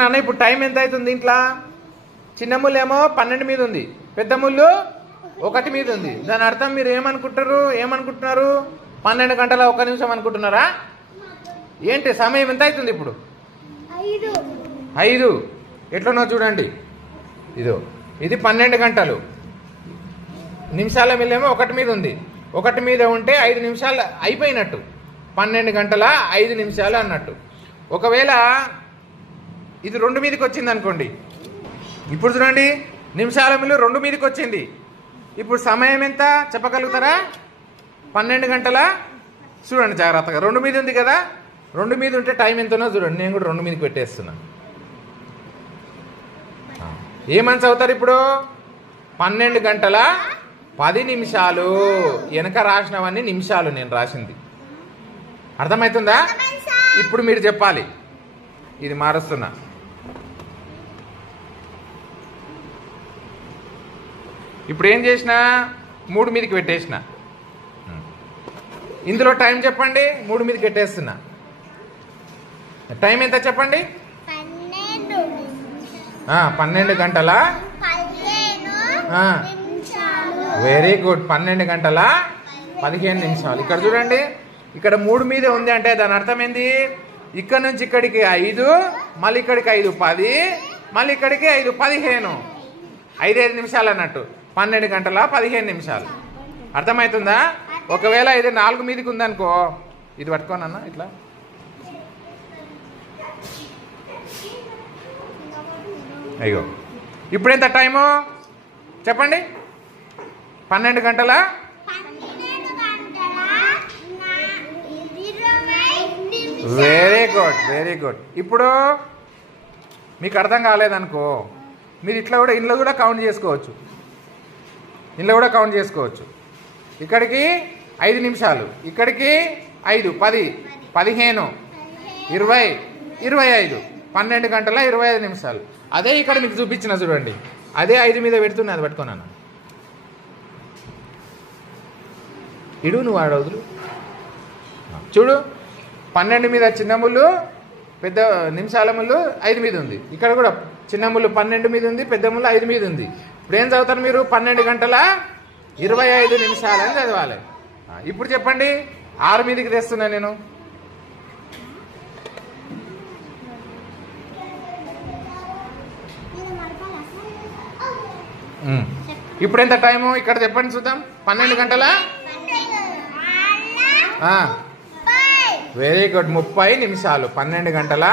నాన్న ఇప్పుడు టైం ఎంత అవుతుంది ఇంట్లో? చిన్న ముళ్ళు ఏమో 12 మీద ఉంది, పెద్ద ముళ్ళు 1 మీద ఉంది. దాని అర్థం మీరు ఏమనుకుంటున్నారు? 12 గంటల 1 నిమిషం అనుకుంటున్నారా? ఏంటి సమయం ఎంత అవుతుంది ఇప్పుడు? 5. ఎట్లనో చూడండి, ఇది 12 గంటలు. నిమిషాల మిల్లేమో 1 మీద ఉంది. 1 మీద ఉంటే 5 నిమిషాలు అయిపోయినట్టు. 12 గంటల 5 నిమిషాలు అన్నట్టు. ఒకవేళ ఇది 2 మీదకి వచ్చింది అనుకోండి. ఇప్పుడు చూడండి, నిమిషాల మిల్లు 2 మీదకి వచ్చింది. ఇప్పుడు సమయం ఎంత చెప్పగలుగుతారా? 12 గంటల, చూడండి జాగ్రత్తగా, 2 మీద ఉంది కదా. 2 మీద ఉంటే టైం ఎంతనో చూడండి. నేను కూడా 2 మీదకి పెట్టేస్తున్నా. ఏమని చదువుతారు ఇప్పుడు? 12 గంటల 10 నిమిషాలు. వెనక రాసినవన్నీ నిమిషాలు నేను రాసింది. అర్థమవుతుందా? ఇప్పుడు మీరు చెప్పాలి. ఇది మారుస్తున్నా. ఇప్పుడు ఏం చేసిన? 3 మీదకి పెట్టేసిన. ఇందులో టైం చెప్పండి. 3 మీదకి పెట్టేస్తున్నా. టైం ఎంత చెప్పండి? 12 గంటల. Very good. 12 గంటల 15 నిమిషాలు. ఇక్కడ చూడండి, ఇక్కడ 3 మీద ఉంది అంటే దాని అర్థం ఏంది? ఇక్కడ నుంచి ఇక్కడికి 5, మళ్ళీ ఇక్కడికి 5 10, మళ్ళీ ఇక్కడికి 5 15. 5 నిమిషాలు అన్నట్టు. 12 గంటల 15 నిమిషాలు. అర్థమవుతుందా? ఒకవేళ ఇది 4 మీదకి ఉందనుకో, ఇది పట్టుకోనన్నా ఇట్లా. అయ్యో, ఇప్పుడు ఎంత టైము చెప్పండి? 12 గంటల. Very good, very good. ఇప్పుడు మీకు అర్థం కాలేదనుకో, మీరు ఇంట్లో కూడా కౌంట్ చేసుకోవచ్చు. ఇక్కడికి 5 నిమిషాలు, ఇక్కడికి 5 10 15 20 25, 12 గంటల 25 నిమిషాలు. అదే ఇక్కడ మీకు చూపించిన చూడండి, అదే 5 మీద పెడుతున్నా. అది పట్టుకున్నాను. ఇడు నువ్వు ఆడవదులు. చూడు, 12 మీద చిన్న ముళ్ళు, పెద్ద నిమిషాల ముళ్ళు 5 మీద ఉంది. ఇక్కడ కూడా చిన్న ముళ్ళు 12 మీద ఉంది, పెద్ద ముళ్ళు 5 మీద ఉంది. ఇప్పుడు ఏం చదువుతారు మీరు? 12 గంటల 25 నిమిషాలు అని చదవాలి. ఇప్పుడు చెప్పండి, 6 మీదకి తెస్తున్నా నేను. ఇప్పుడు ఎంత టైము ఇక్కడ చెప్పండి చూద్దాం? 12 గంటల. వెరీ గుడ్, 30 నిమిషాలు. 12 గంటల